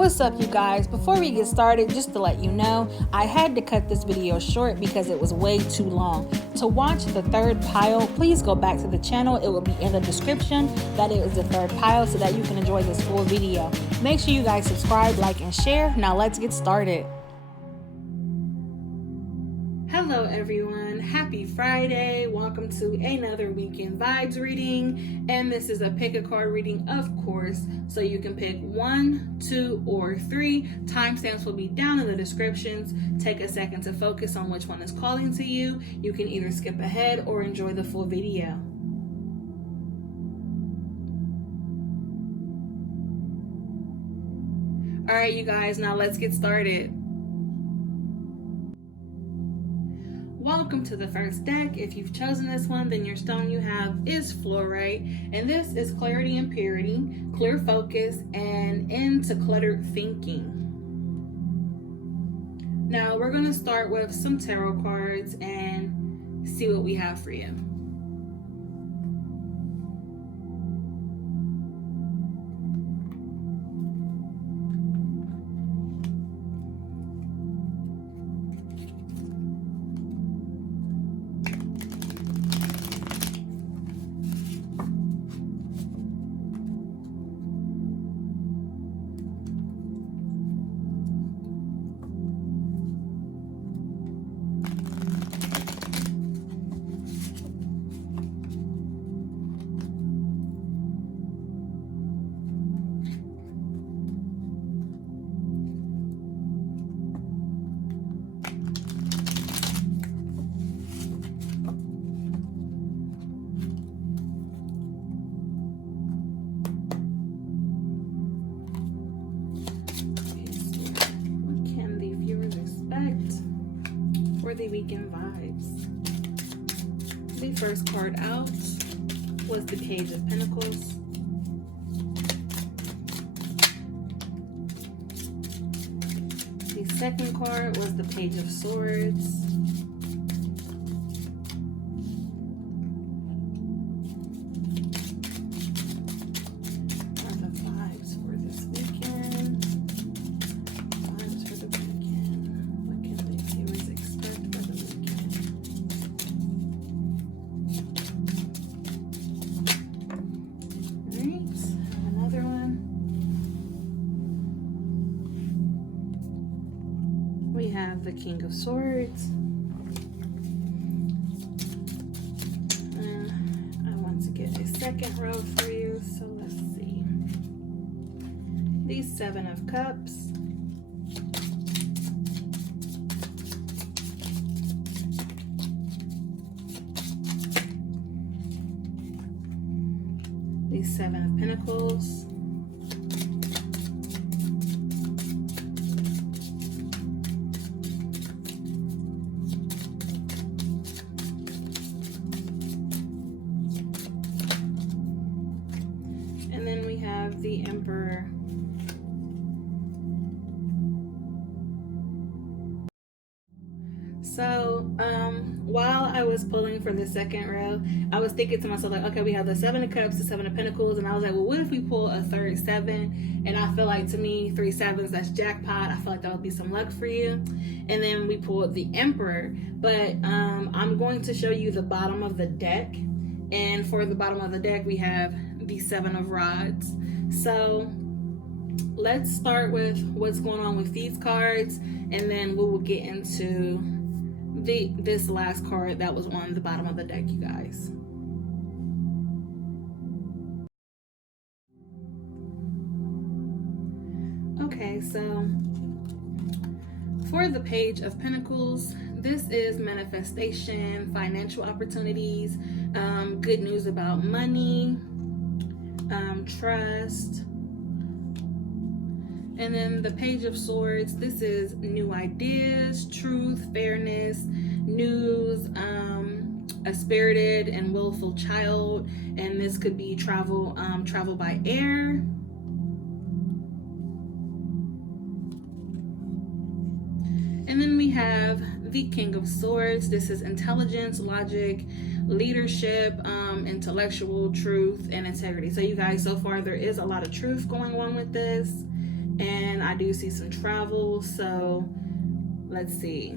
What's up, you guys? Before we get started, just to let you know, I had to cut this video short because it was way too long. To watch the third pile, please go back to the channel. It will be in the description that it is the third pile so that you can enjoy this full video. Make sure you guys subscribe, like, and share. Now let's get started. Hello everyone, happy Friday. Welcome to another weekend vibes reading, and this is a pick a card reading, of course, so you can pick 1, 2, or 3. Timestamps will be down in the descriptions. Take a second to focus on which one is calling to you. You can either skip ahead or enjoy the full video. All right, you guys, now let's get started. Welcome to the first deck. If you've chosen this one, then your stone you have is fluorite, and this is clarity and purity, clear focus, and end to cluttered thinking. Now we're going to start with some tarot cards and see what we have for you. For the weekend vibes. The first card out was the Page of Pentacles. The second card was the Page of Swords. We have the King of Swords. I want to get a second row for you, so let's see. The Seven of Cups. The Seven of Pentacles. And then we have the Emperor. So while I was pulling for the second row, I was thinking to myself, like, okay, we have the Seven of Cups, the Seven of Pentacles, and I was like, well, what if we pull a third 7? And I feel like, to me, 3 7s, that's jackpot. I feel like that would be some luck for you. And then we pulled the Emperor, but I'm going to show you the bottom of the deck. And for the bottom of the deck, we have the Seven of Rods. So let's start with what's going on with these cards, and then we will get into this last card that was on the bottom of the deck, you guys. Okay, so for the Page of Pentacles, this is manifestation, financial opportunities, good news about money, trust. And then the Page of Swords, this is new ideas, truth, fairness, news, a spirited and willful child, and this could be travel by air. And then we have the King of Swords. This is intelligence, logic, leadership, intellectual truth, and integrity. So you guys, so far there is a lot of truth going on with this. and I do see some travel. So let's see.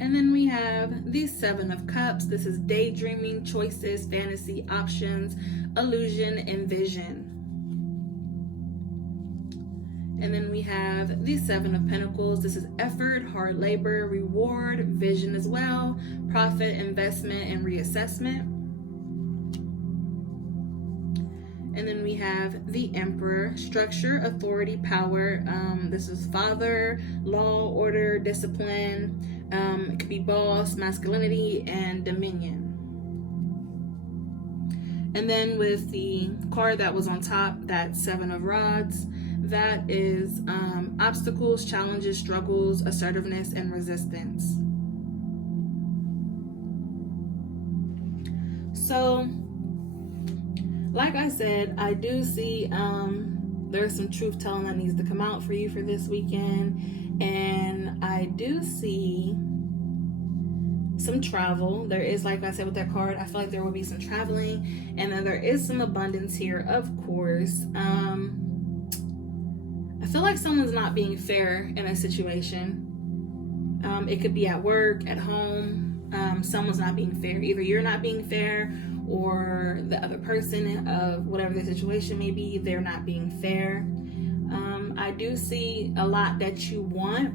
And then we have the Seven of Cups. This is daydreaming, choices, fantasy, options, illusion, and vision. And then we have the Seven of Pentacles. This is effort, hard labor, reward, vision as well, profit, investment, and reassessment. And then we have the Emperor, structure, authority, power. This is father, law, order, discipline. It could be boss, masculinity, and dominion. And then with the card that was on top, that Seven of Rods, that is obstacles, challenges, struggles, assertiveness, and resistance. So, like I said, I do see there's some truth telling that needs to come out for you for this weekend. And I do see some travel. There is, like I said with that card, I feel like there will be some traveling. And then there is some abundance here, of course. I feel like someone's not being fair in a situation. It could be at work, at home. Someone's not being fair. Either you're not being fair, or the other person, of whatever the situation may be, they're not being fair. I do see a lot that you want,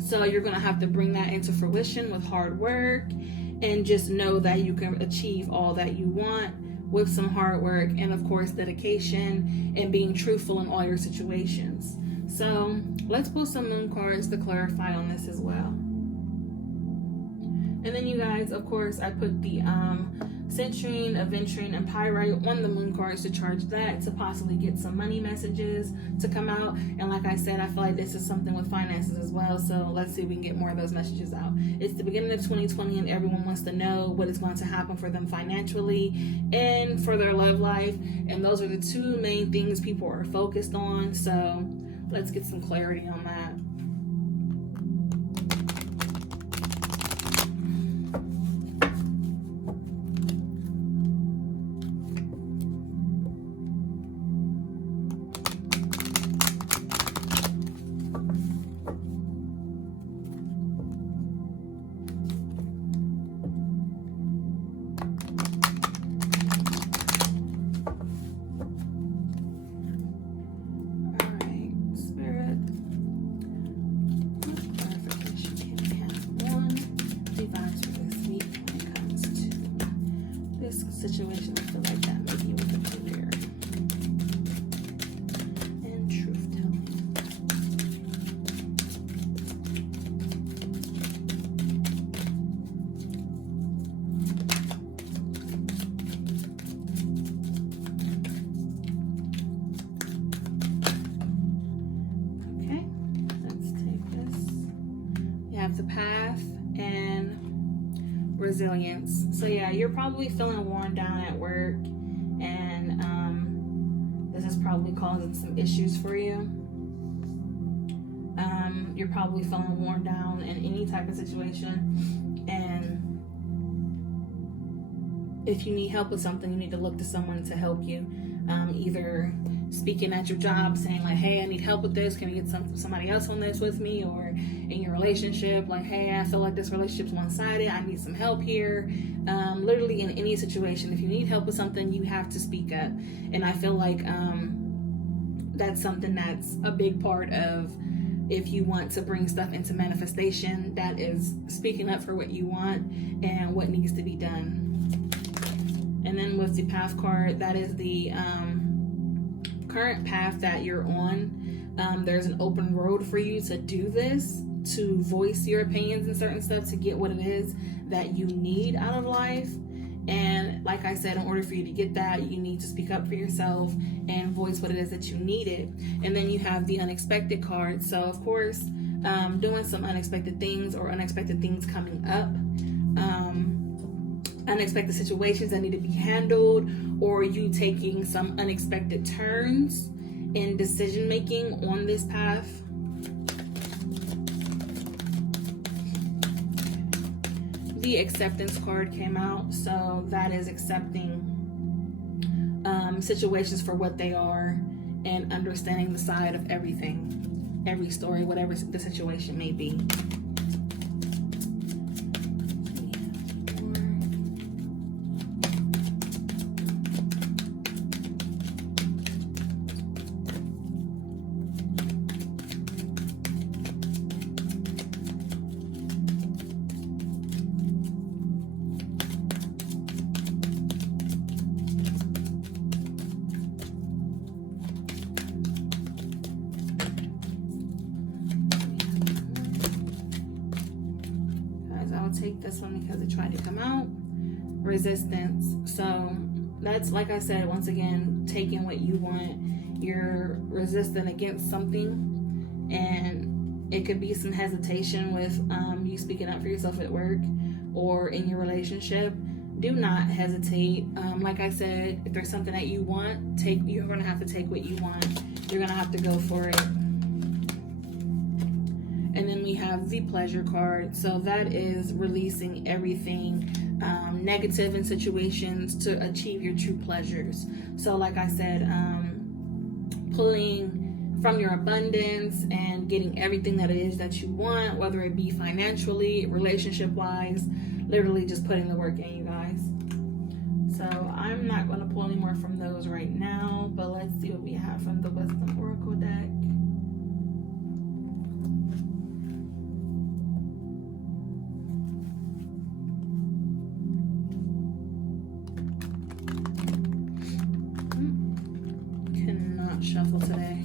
so you're going to have to bring that into fruition with hard work, and just know that you can achieve all that you want with some hard work, and of course dedication, and being truthful in all your situations. So let's pull some moon cards to clarify on this as well. And then you guys, of course, I put the citrine, aventurine, and pyrite on the moon cards to charge that, to possibly get some money messages to come out. And like I said, I feel like this is something with finances as well. So let's see if we can get more of those messages out. It's the beginning of 2020, and everyone wants to know what is going to happen for them financially and for their love life. And those are the two main things people are focused on. So let's get some clarity on that. Situation, I feel like that maybe with the clear and truth telling. Okay, let's take this. You have the path and resilience. So yeah, you're probably feeling worn down at work, and this is probably causing some issues for you. You're probably feeling worn down in any type of situation, and if you need help with something, you need to look to someone to help you. Either speaking at your job, saying like, hey, I need help with this, can we get somebody else on this with me? Or in your relationship, like, hey, I feel like this relationship's one-sided, I need some help here. Literally in any situation, if you need help with something, you have to speak up. And I feel like that's something that's a big part of, if you want to bring stuff into manifestation, that is speaking up for what you want and what needs to be done. And then with the path card, that is the current path that you're on. There's an open road for you to do this, to voice your opinions and certain stuff, to get what it is that you need out of life. And like I said, in order for you to get that, you need to speak up for yourself and voice what it is that you needed. And then you have the unexpected card. So of course, doing some unexpected things, or unexpected things coming up, unexpected situations that need to be handled, or you taking some unexpected turns in decision making on this path. The acceptance card came out, so that is accepting situations for what they are, and understanding the side of everything, every story, whatever the situation may be. Take this one because it tried to come out. Resistance. So that's, like I said, once again, taking what you want. You're resistant against something, and it could be some hesitation with you speaking up for yourself at work or in your relationship. Do not hesitate. Like I said, if there's something that you want, you're gonna have to take what you want. You're gonna have to go for it. And then we have the pleasure card. So that is releasing everything negative in situations to achieve your true pleasures. So like I said, pulling from your abundance and getting everything that it is that you want, whether it be financially, relationship-wise, literally just putting the work in, you guys. So I'm not going to pull any more from those right now, but let's see what we have from the Wisdom Oracle deck. Shuffle today.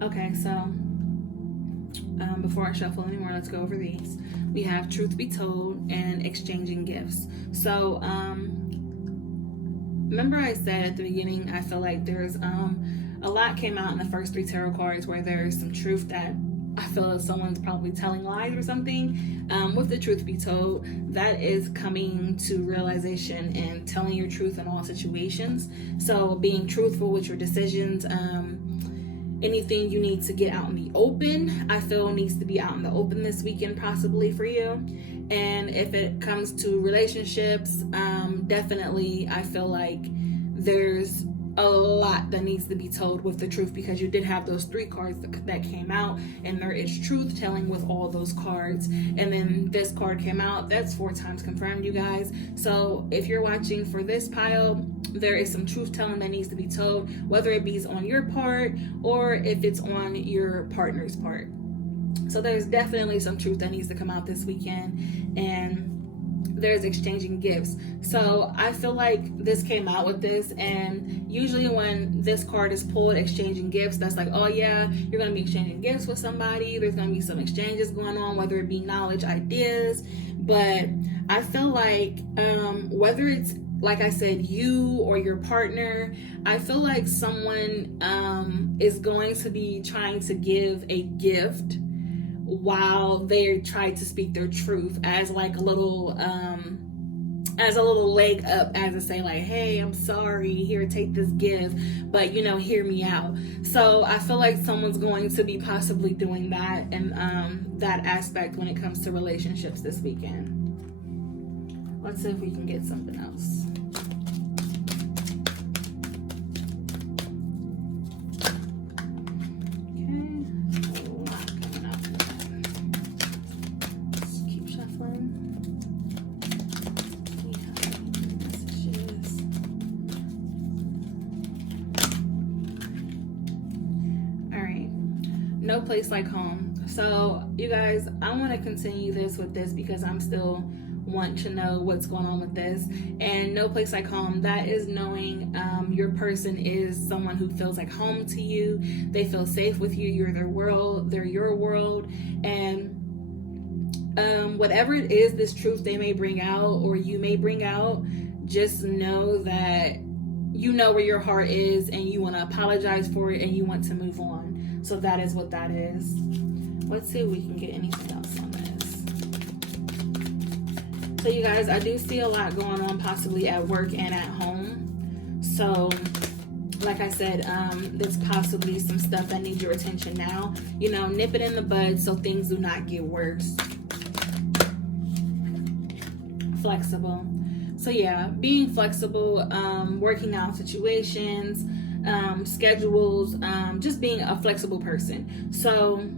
Okay, so before I shuffle anymore, let's go over these. We have Truth Be Told and Exchanging Gifts. So remember I said at the beginning, I feel like there's a lot came out in the first 3 tarot cards where there's some truth that I feel like someone's probably telling lies or something. With the Truth Be Told, that is coming to realization and telling your truth in all situations. So being truthful with your decisions, anything you need to get out in the open, I feel needs to be out in the open this weekend, possibly for you. And if it comes to relationships, definitely I feel like there's a lot that needs to be told with the truth, because you did have those 3 cards that came out, and there is truth telling with all those cards. And then this card came out, that's 4 times confirmed, you guys. So if you're watching for this pile, there is some truth telling that needs to be told, whether it be on your part or if it's on your partner's part. So there's definitely some truth that needs to come out this weekend. And there's exchanging gifts. So I feel like this came out with this, and usually when this card is pulled, exchanging gifts, that's like, oh yeah, you're going to be exchanging gifts with somebody. There's going to be some exchanges going on, whether it be knowledge, ideas. But I feel like whether it's, like I said, you or your partner, I feel like someone is going to be trying to give a gift while they try to speak their truth, as like a little leg up, as to say like, hey, I'm sorry, here, take this gift, but hear me out. So I feel like someone's going to be possibly doing that, and that aspect when it comes to relationships this weekend. Let's see if we can get something else. No place like home. So you guys, I want to continue this with this because I'm still want to know what's going on with this. And no place like home, that is knowing your person is someone who feels like home to you. They feel safe with you. You're their world, they're your world. And whatever it is, this truth they may bring out or you may bring out, just know that you know where your heart is and you want to apologize for it and you want to move on. So that is what that is. Let's see if we can get anything else on this. So you guys, I do see a lot going on possibly at work and at home. So like I said, there's possibly some stuff that needs your attention now. You know, nip it in the bud so things do not get worse. Flexible. So yeah, being flexible, working out situations, schedules, just being a flexible person. So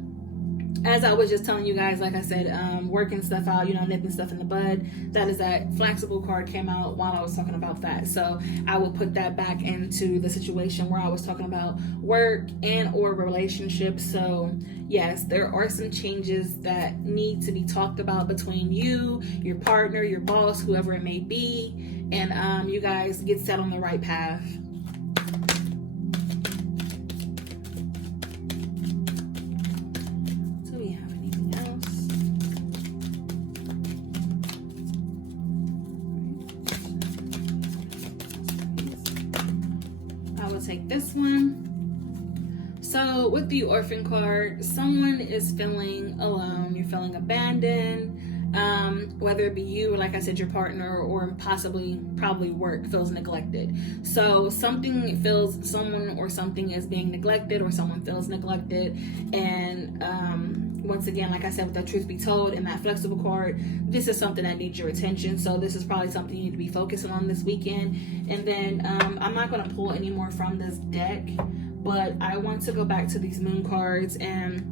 as I was just telling you guys, like I said, working stuff out, you know, nipping stuff in the bud. That is that flexible card came out while I was talking about that. So I will put that back into the situation where I was talking about work and or relationships. So yes, there are some changes that need to be talked about between you, your partner, your boss, whoever it may be, and you guys get set on the right path. Take this one. So with the orphan card, someone is feeling alone. You're feeling abandoned, whether it be you or, like I said, your partner, or probably work feels neglected. So someone or something is being neglected, or someone feels neglected. And once again, like I said, with that truth be told and that flexible card, this is something that needs your attention. So this is probably something you need to be focusing on this weekend. And then I'm not going to pull any more from this deck, but I want to go back to these moon cards. And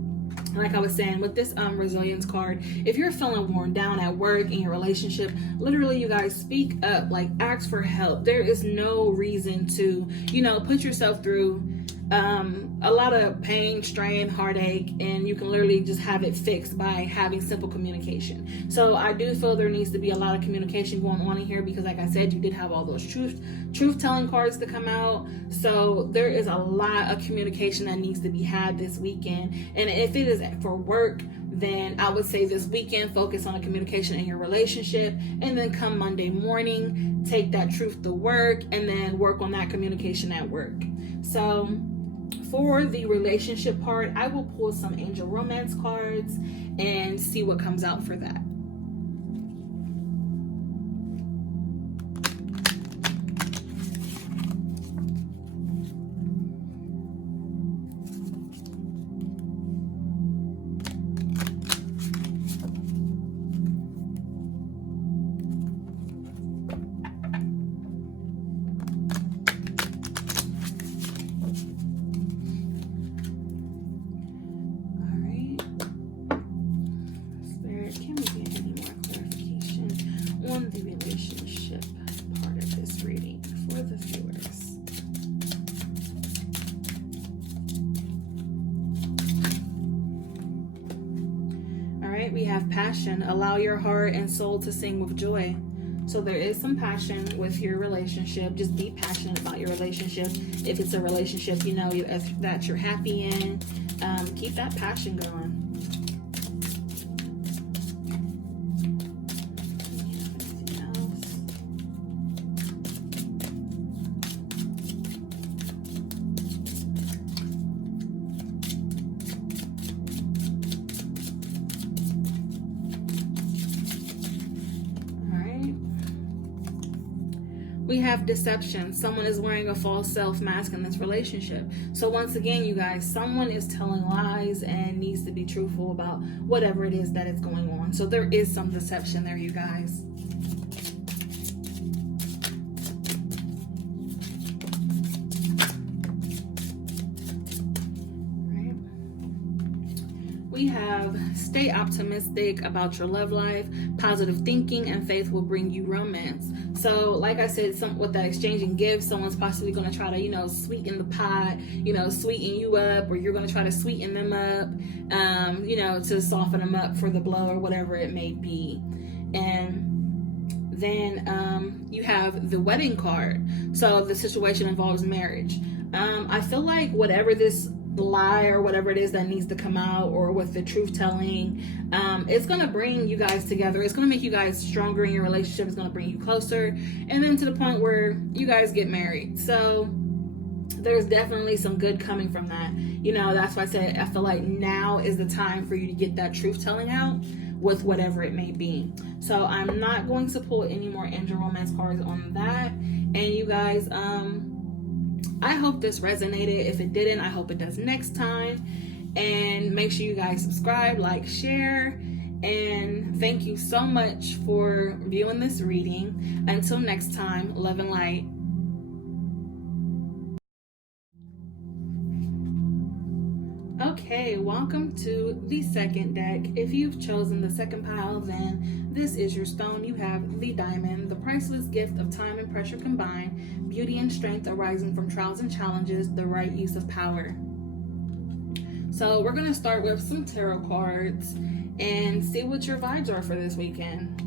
like I was saying, with this resilience card, if you're feeling worn down at work, in your relationship, literally, you guys, speak up, like ask for help. There is no reason to, you know, put yourself through a lot of pain, strain, heartache, and you can literally just have it fixed by having simple communication. So I do feel there needs to be a lot of communication going on in here, because like I said, you did have all those truth-telling cards to come out. So there is a lot of communication that needs to be had this weekend. And if it is for work, then I would say this weekend, focus on the communication in your relationship, and then come Monday morning, take that truth to work, and then work on that communication at work. So for the relationship part, I will pull some angel romance cards and see what comes out for that. On the relationship part of this reading for the viewers. All right, we have passion. Allow your heart and soul to sing with joy. So there is some passion with your relationship. Just be passionate about your relationship. If it's a relationship, you know, that you're happy in, keep that passion going. We have deception. Someone is wearing a false self mask in this relationship. So once again, you guys, someone is telling lies and needs to be truthful about whatever it is that is going on. So there is some deception there, you guys. We have stay optimistic about your love life. Positive thinking and faith will bring you romance. So like I said, with that exchanging gifts, someone's possibly going to try to, you know, sweeten the pot, you know, sweeten you up, or you're going to try to sweeten them up, you know, to soften them up for the blow or whatever it may be. And then you have the wedding card. So the situation involves marriage. I feel like whatever this lie or whatever it is that needs to come out, or with the truth telling. It's going to bring you guys together. It's going to make you guys stronger in your relationship. It's going to bring you closer, and then to the point where you guys get married. So there's definitely some good coming from that. That's why I said I feel like now is the time for you to get that truth telling out with whatever it may be. So I'm not going to pull any more angel romance cards on that. And you guys, I hope this resonated. If it didn't, I hope it does next time. And make sure you guys subscribe, like, share. And thank you so much for viewing this reading. Until next time, love and light. Okay, welcome to the second deck. If you've chosen the second pile, then this is your stone. You have the diamond, the priceless gift of time and pressure combined, beauty and strength arising from trials and challenges, the right use of power. So we're going to start with some tarot cards and see what your vibes are for this weekend.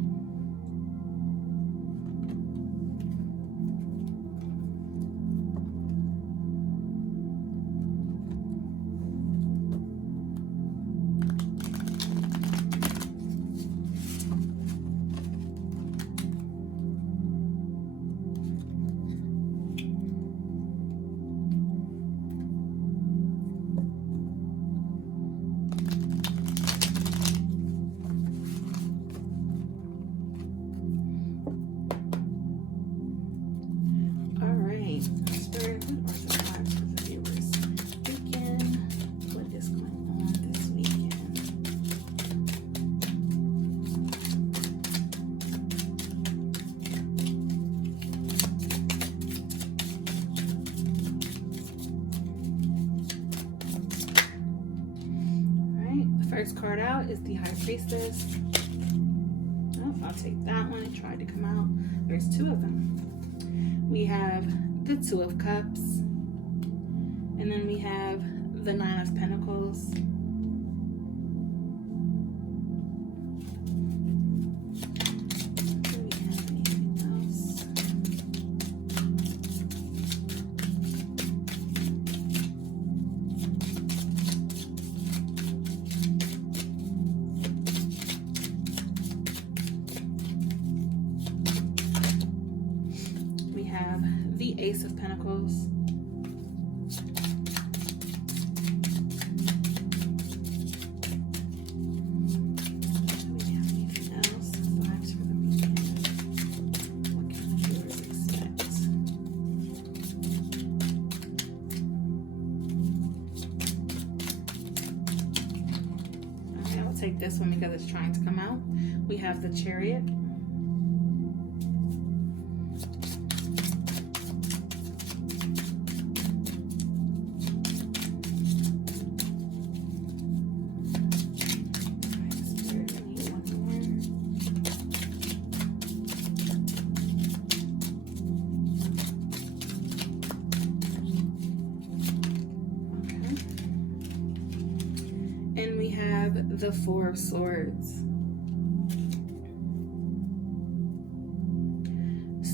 First card out is the High Priestess. Oh, I'll take that one. It tried to come out. There's two of them. We have the Two of Cups. And then we have the Nine of Pentacles. Do we have anything else? The Ace of Pentacles. Do we have anything else? Vibes for the weekend. What can the viewers expect? Okay, I'll take this one because it's trying to come out. We have the Chariot. And we have the Four of Swords.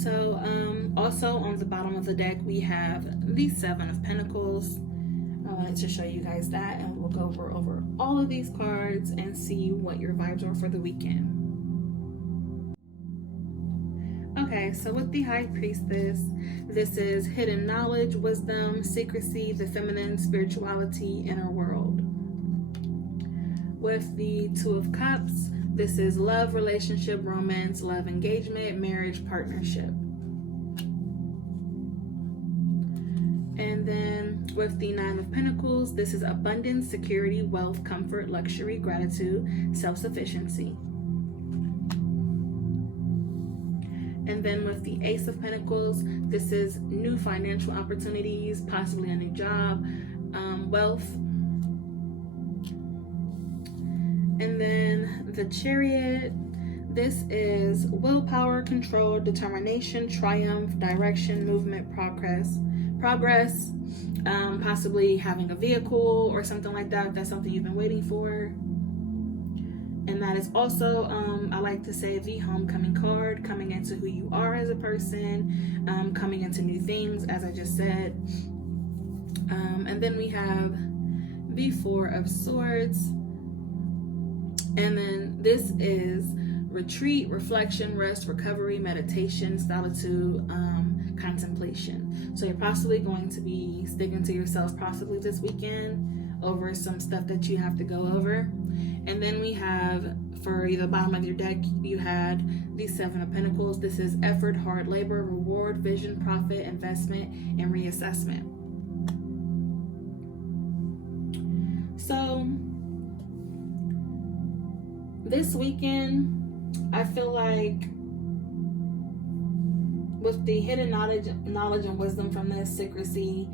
So also on the bottom of the deck we have the Seven of Pentacles. I wanted to show you guys that, and we'll go over all of these cards and see what your vibes are for the weekend. Okay, so with the High Priestess, this is hidden knowledge, wisdom, secrecy, the feminine, spirituality, inner world. With the Two of Cups, this is love, relationship, romance, love, engagement, marriage, partnership. And then with the Nine of Pentacles, this is abundance, security, wealth, comfort, luxury, gratitude, self-sufficiency. And then with the Ace of Pentacles, this is new financial opportunities, possibly a new job, wealth. And then the Chariot, this is willpower, control, determination, triumph, direction, movement, progress, possibly having a vehicle or something like that. That's something you've been waiting for. And that is also, I like to say, the homecoming card, coming into who you are as a person, coming into new things, as I just said. And then we have the Four of Swords. And then this is retreat, reflection, rest, recovery, meditation, solitude, contemplation. So you're possibly going to be sticking to yourself possibly this weekend over some stuff that you have to go over. And then we have, for the bottom of your deck, you had the Seven of Pentacles. This is effort, hard labor, reward, vision, profit, investment, and reassessment. So this weekend, I feel like with the hidden knowledge and wisdom from this, secrecy,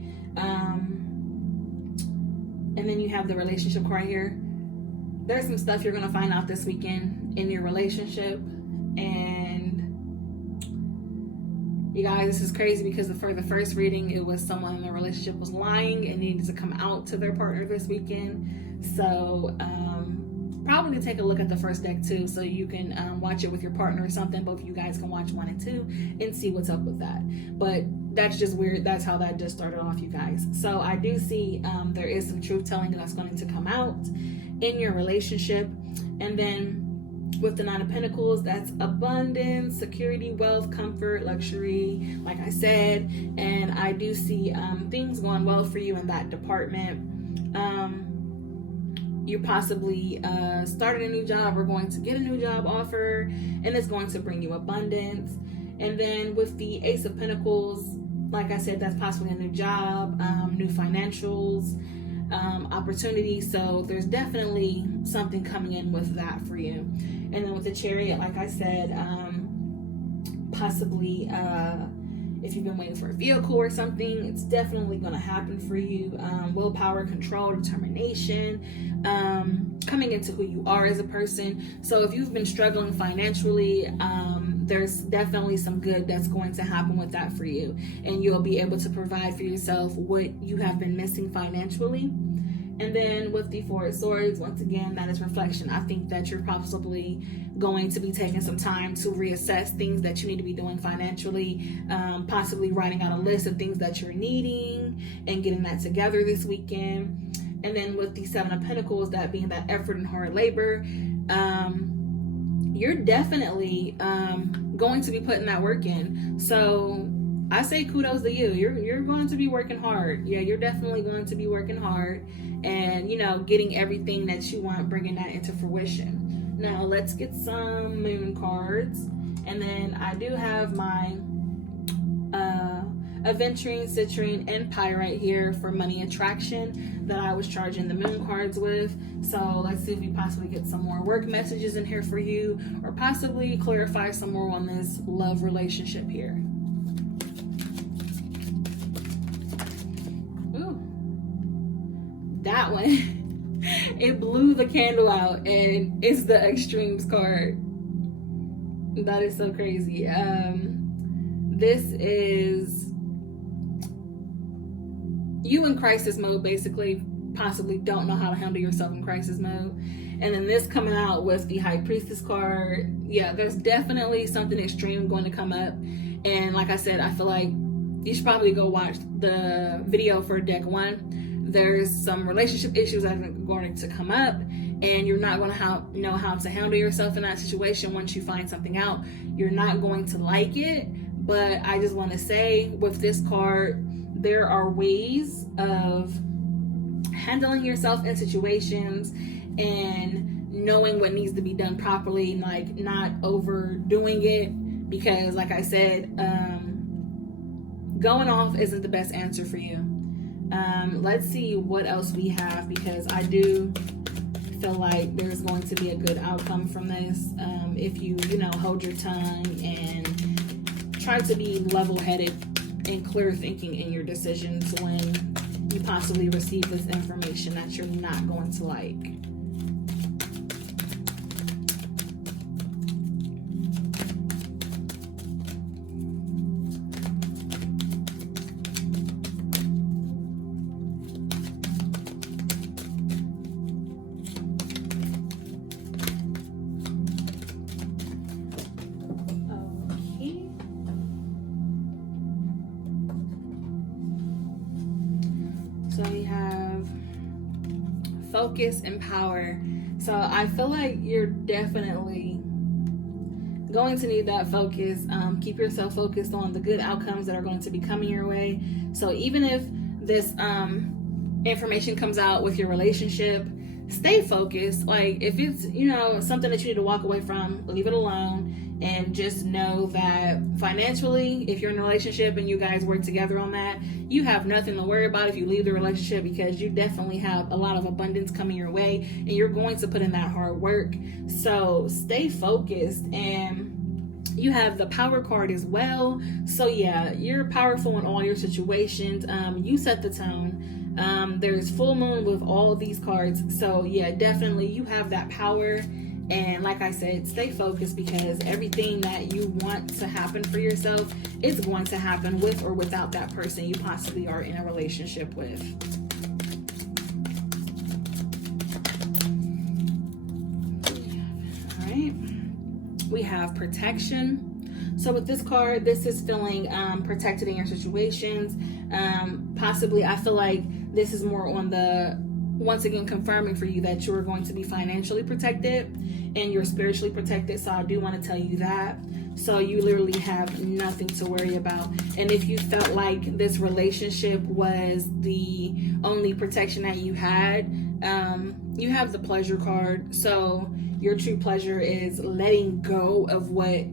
and then you have the relationship card here. There's some stuff you're going to find out this weekend in your relationship. And you guys, this is crazy because for the first reading, it was someone in the relationship was lying and needed to come out to their partner this weekend. So probably take a look at the first deck too, so you can watch it with your partner or something. Both of you guys can watch 1 and 2 and see what's up with that. But that's just weird. That's how that just started off, you guys. So I do see there is some truth telling that's going to come out in your relationship. And then with the Nine of Pentacles, that's abundance, security, wealth, comfort, luxury, like I said. And I do see things going well for you in that department. You possibly started a new job or going to get a new job offer, and it's going to bring you abundance. And then with the Ace of Pentacles, like I said, that's possibly a new job, new financials, opportunity. So there's definitely something coming in with that for you. And then with the Chariot, like I said, possibly if you've been waiting for a vehicle or something, it's definitely going to happen for you. Willpower, control, determination, coming into who you are as a person. So if you've been struggling financially, there's definitely some good that's going to happen with that for you. And you'll be able to provide for yourself what you have been missing financially. And then with the Four of Swords, once again, that is reflection. I think that you're possibly going to be taking some time to reassess things that you need to be doing financially, possibly writing out a list of things that you're needing and getting that together this weekend. And then with the Seven of Pentacles, that being that effort and hard labor, you're definitely going to be putting that work in. So I say kudos to you. You're going to be working hard. Yeah, you're definitely going to be working hard and, getting everything that you want, bringing that into fruition. Now, let's get some moon cards. And then I do have my aventurine, citrine, and pyrite here for money attraction that I was charging the moon cards with. So let's see if we possibly get some more work messages in here for you, or possibly clarify some more on this love relationship here. That one, it blew the candle out, and it's the extremes card. That is so crazy. This is you in crisis mode, basically. Possibly don't know how to handle yourself in crisis mode. And then this coming out with the High Priestess card. Yeah, there's definitely something extreme going to come up. And like I said, I feel like you should probably go watch the video for deck 1. There's some relationship issues that are going to come up, and you're not going to know how to handle yourself in that situation. Once you find something out, you're not going to like it. But I just want to say, with this card, there are ways of handling yourself in situations and knowing what needs to be done properly, like not overdoing it, because like I said, going off isn't the best answer for you. Let's see what else we have, because I do feel like there's going to be a good outcome from this if you hold your tongue and try to be level-headed and clear thinking in your decisions when you possibly receive this information that you're not going to like. So we have focus and power. So I feel like you're definitely going to need that focus. Keep yourself focused on the good outcomes that are going to be coming your way. So even if this information comes out with your relationship, stay focused. Like if it's, something that you need to walk away from, leave it alone. And just know that financially, if you're in a relationship and you guys work together on that, you have nothing to worry about if you leave the relationship, because you definitely have a lot of abundance coming your way and you're going to put in that hard work. So stay focused. And you have the power card as well. So yeah, you're powerful in all your situations. You set the tone. There's full moon with all of these cards. So yeah, definitely you have that power. And like I said, stay focused, because everything that you want to happen for yourself is going to happen with or without that person you possibly are in a relationship with. All right. We have protection. So with this card, this is feeling protected in your situations. Possibly, I feel like this is more on the, once again, confirming for you that you're going to be financially protected and you're spiritually protected. So I do want to tell you that. So you literally have nothing to worry about. And if you felt like this relationship was the only protection that you had, you have the pleasure card. So your true pleasure is letting go of what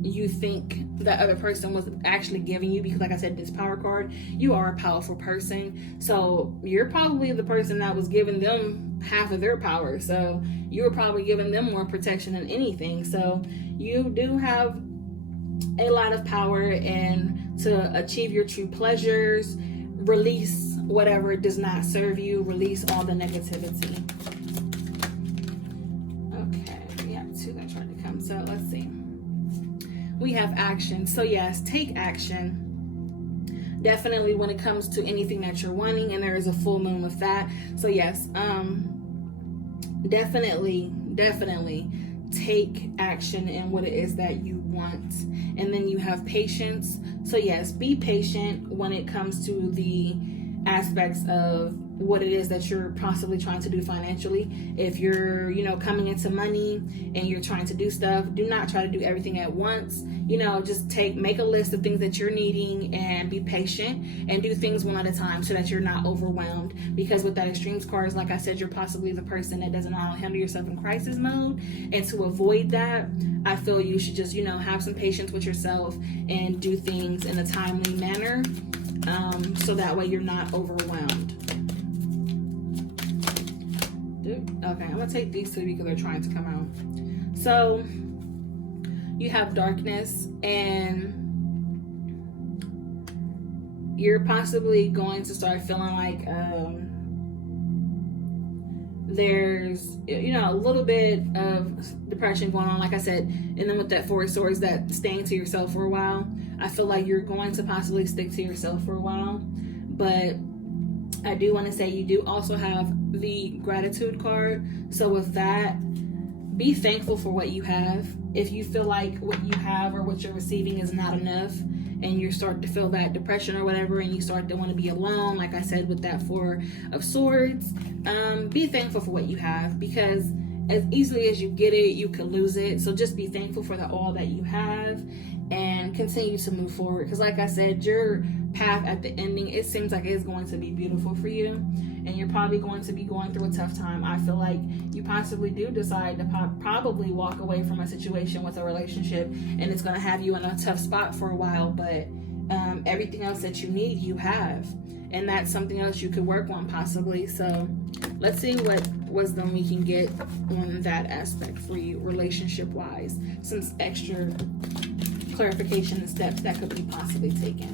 you think that other person was actually giving you, because like I said, this power card, you are a powerful person. So you're probably the person that was giving them half of their power. So you were probably giving them more protection than anything. So you do have a lot of power, and to achieve your true pleasures, release whatever does not serve you, release all the negativity. Okay, we have two that tried to come. So let's see. We have action. So yes, take action. Definitely when it comes to anything that you're wanting, and there is a full moon with that. So yes, definitely take action in what it is that you want. And then you have patience. So yes, be patient when it comes to the aspects of what it is that you're possibly trying to do financially. If you're, coming into money and you're trying to do stuff, do not try to do everything at once. Just make a list of things that you're needing and be patient and do things one at a time so that you're not overwhelmed. Because with that extremes cards, like I said, you're possibly the person that doesn't know how to handle yourself in crisis mode. And to avoid that, I feel you should just, have some patience with yourself and do things in a timely manner. So that way you're not overwhelmed. Okay, I'm gonna take these two because they're trying to come out. So you have darkness, and you're possibly going to start feeling like there's a little bit of depression going on, like I said. And then with that Four of Swords, that staying to yourself for a while, I feel like you're going to possibly stick to yourself for a while. But I do want to say you do also have the gratitude card. So with that, be thankful for what you have. If you feel like what you have or what you're receiving is not enough, and you start to feel that depression or whatever, and you start to want to be alone, like I said with that Four of Swords, be thankful for what you have, because as easily as you get it, you could lose it. So just be thankful for all that you have and continue to move forward. Because like I said, your path at the ending, it seems like it's going to be beautiful for you, and you're probably going to be going through a tough time. I feel like you possibly do decide to probably walk away from a situation with a relationship, and it's going to have you in a tough spot for a while, but everything else that you need, you have. And that's something else you could work on possibly. So let's see what wisdom we can get on that aspect for you relationship wise, some extra clarification and steps that could be possibly taken.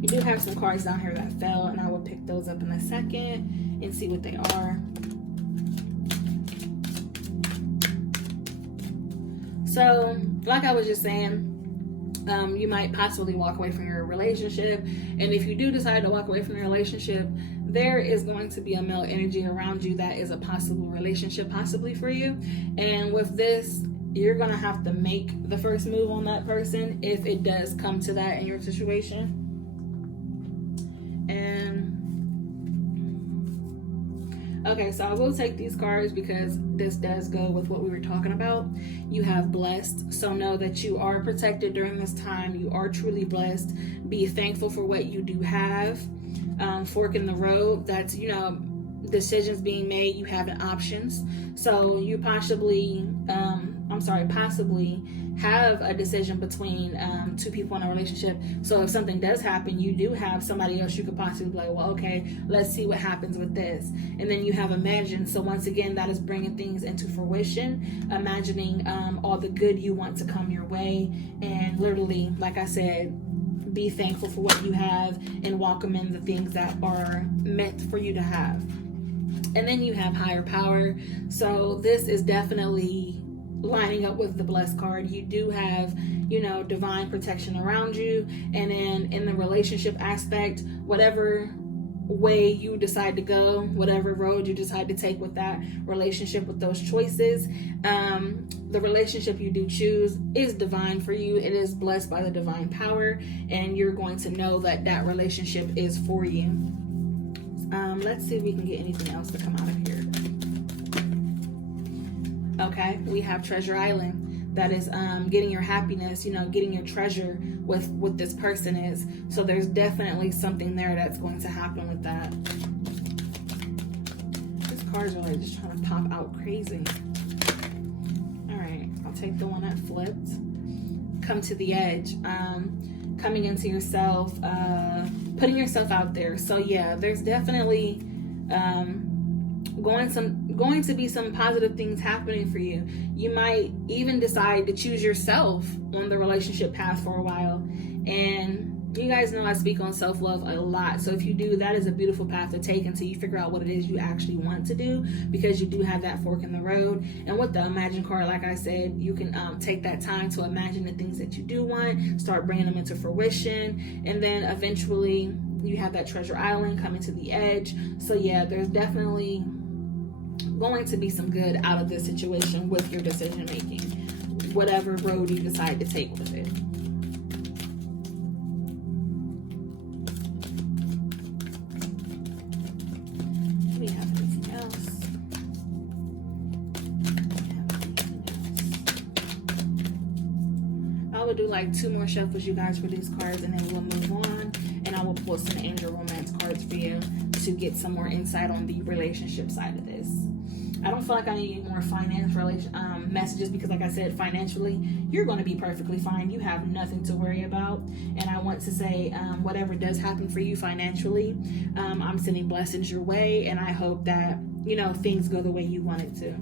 You do have some cards down here that fell, and I will pick those up in a second and see what they are. So like I was just saying, you might possibly walk away from your relationship. And if you do decide to walk away from your relationship, there is going to be a male energy around you that is a possible relationship possibly for you. And with this, you're going to have to make the first move on that person if it does come to that in your situation. And Okay, so I will take these cards because this does go with what we were talking about. You have blessed. So know that you are protected during this time. You are truly blessed. Be thankful for what you do have. Fork in the road. That's, decisions being made. You having options. So you possibly have a decision between two people in a relationship. So if something does happen, you do have somebody else you could possibly be like, well, okay, let's see what happens with this. And then you have imagine. So once again, that is bringing things into fruition, imagining all the good you want to come your way. And literally, like I said, be thankful for what you have and welcome in the things that are meant for you to have. And then you have higher power. So this is definitely lining up with the blessed card. You do have, divine protection around you. And then in the relationship aspect, whatever way you decide to go, whatever road you decide to take with that relationship, with those choices, the relationship you do choose is divine for you. It is blessed by the divine power, and you're going to know that that relationship is for you. Let's see if we can get anything else to come out of here. Okay, we have Treasure Island. That is getting your happiness, getting your treasure with what this person is. So there's definitely something there that's going to happen with that. These cards are like just trying to pop out crazy. All right, I'll take the one that flipped. Come to the edge. Coming into yourself, putting yourself out there. So yeah, there's definitely going to be some positive things happening for you. You might even decide to choose yourself on the relationship path for a while. And you guys know I speak on self-love a lot. So if you do, that is a beautiful path to take until you figure out what it is you actually want to do, because you do have that fork in the road. And with the Imagine card, like I said, you can take that time to imagine the things that you do want, start bringing them into fruition, and then eventually you have that Treasure Island coming to the edge. So yeah, there's definitely going to be some good out of this situation with your decision making, whatever road you decide to take with it. Do we have anything else? I will do like 2 more shuffles, you guys, for these cards, and then we'll move on. And I will pull some Angel Romance cards for you to get some more insight on the relationship side of this. I don't feel like I need any more finance messages, because like I said, financially, you're going to be perfectly fine. You have nothing to worry about. And I want to say, whatever does happen for you financially, I'm sending blessings your way, and I hope that, things go the way you want it to.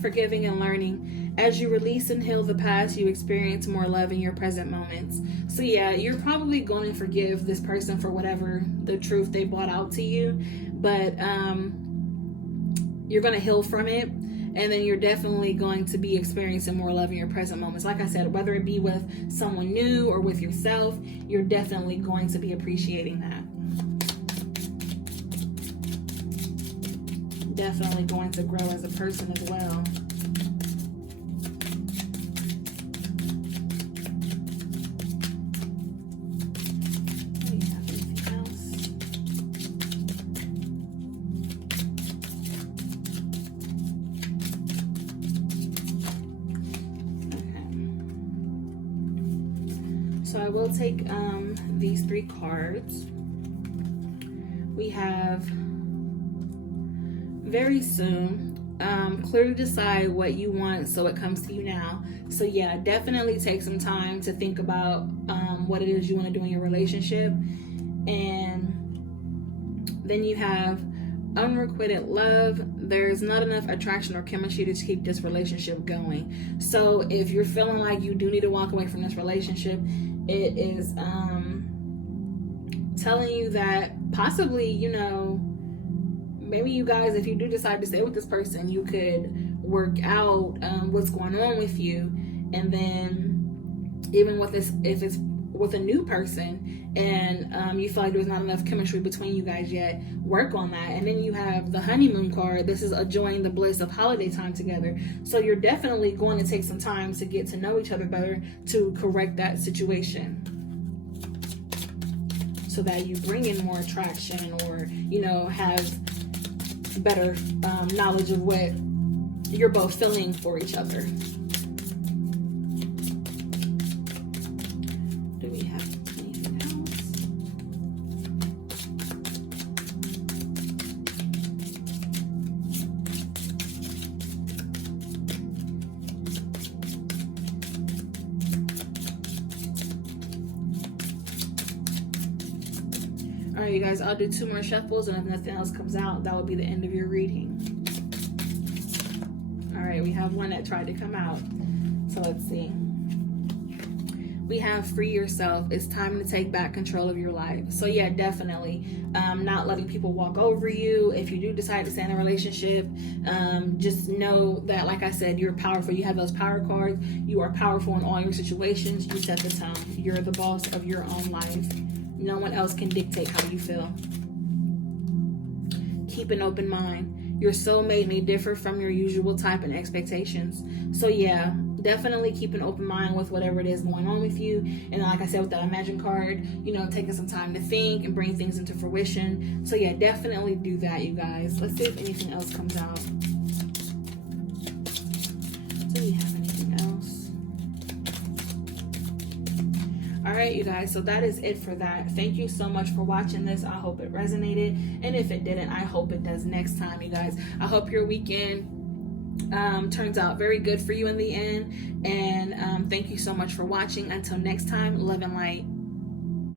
Forgiving and learning. As you release and heal the past, you experience more love in your present moments. So yeah, you're probably going to forgive this person for whatever the truth they brought out to you, but you're going to heal from it, and then you're definitely going to be experiencing more love in your present moments. Like I said, whether it be with someone new or with yourself, you're definitely going to be appreciating that. Definitely going to grow as a person as well. Do we have anything else? Okay. So I will take these 3 cards. We have very soon. Clearly decide what you want so it comes to you now. So yeah, definitely take some time to think about what it is you want to do in your relationship. And then you have unrequited love. There's not enough attraction or chemistry to keep this relationship going. So if you're feeling like you do need to walk away from this relationship, it is telling you that possibly, maybe you guys, if you do decide to stay with this person, you could work out what's going on with you. And then even with this, if it's with a new person and you feel like there's not enough chemistry between you guys yet, work on that. And then you have the honeymoon card. This is enjoying the bliss of holiday time together. So you're definitely going to take some time to get to know each other better to correct that situation, so that you bring in more attraction, or, you know, have better knowledge of what you're both feeling for each other. Do we have anything else? All right, you guys, I'll do 2 more shuffles, and if nothing else comes out, that will be the end of your reading. All right, we have one that tried to come out. So let's see. We have free yourself. It's time to take back control of your life. So yeah, definitely not letting people walk over you. If you do decide to stay in a relationship, just know that, like I said, you're powerful. You have those power cards. You are powerful in all your situations. You set the tone. You're the boss of your own life. No one else can dictate how you feel. Keep an open mind. Your soulmate may differ from your usual type and expectations. So yeah, definitely keep an open mind with whatever it is going on with you. And like I said, with that Imagine card, you know, taking some time to think and bring things into fruition. So yeah, definitely do that, you guys. Let's see if anything else comes out. Do we have anything else? All right, you guys, so that is it for that. Thank you so much for watching this. I hope it resonated, and if it didn't, I hope it does next time, you guys. I hope your weekend turns out very good for you in the end, and thank you so much for watching. Until next time, love and light.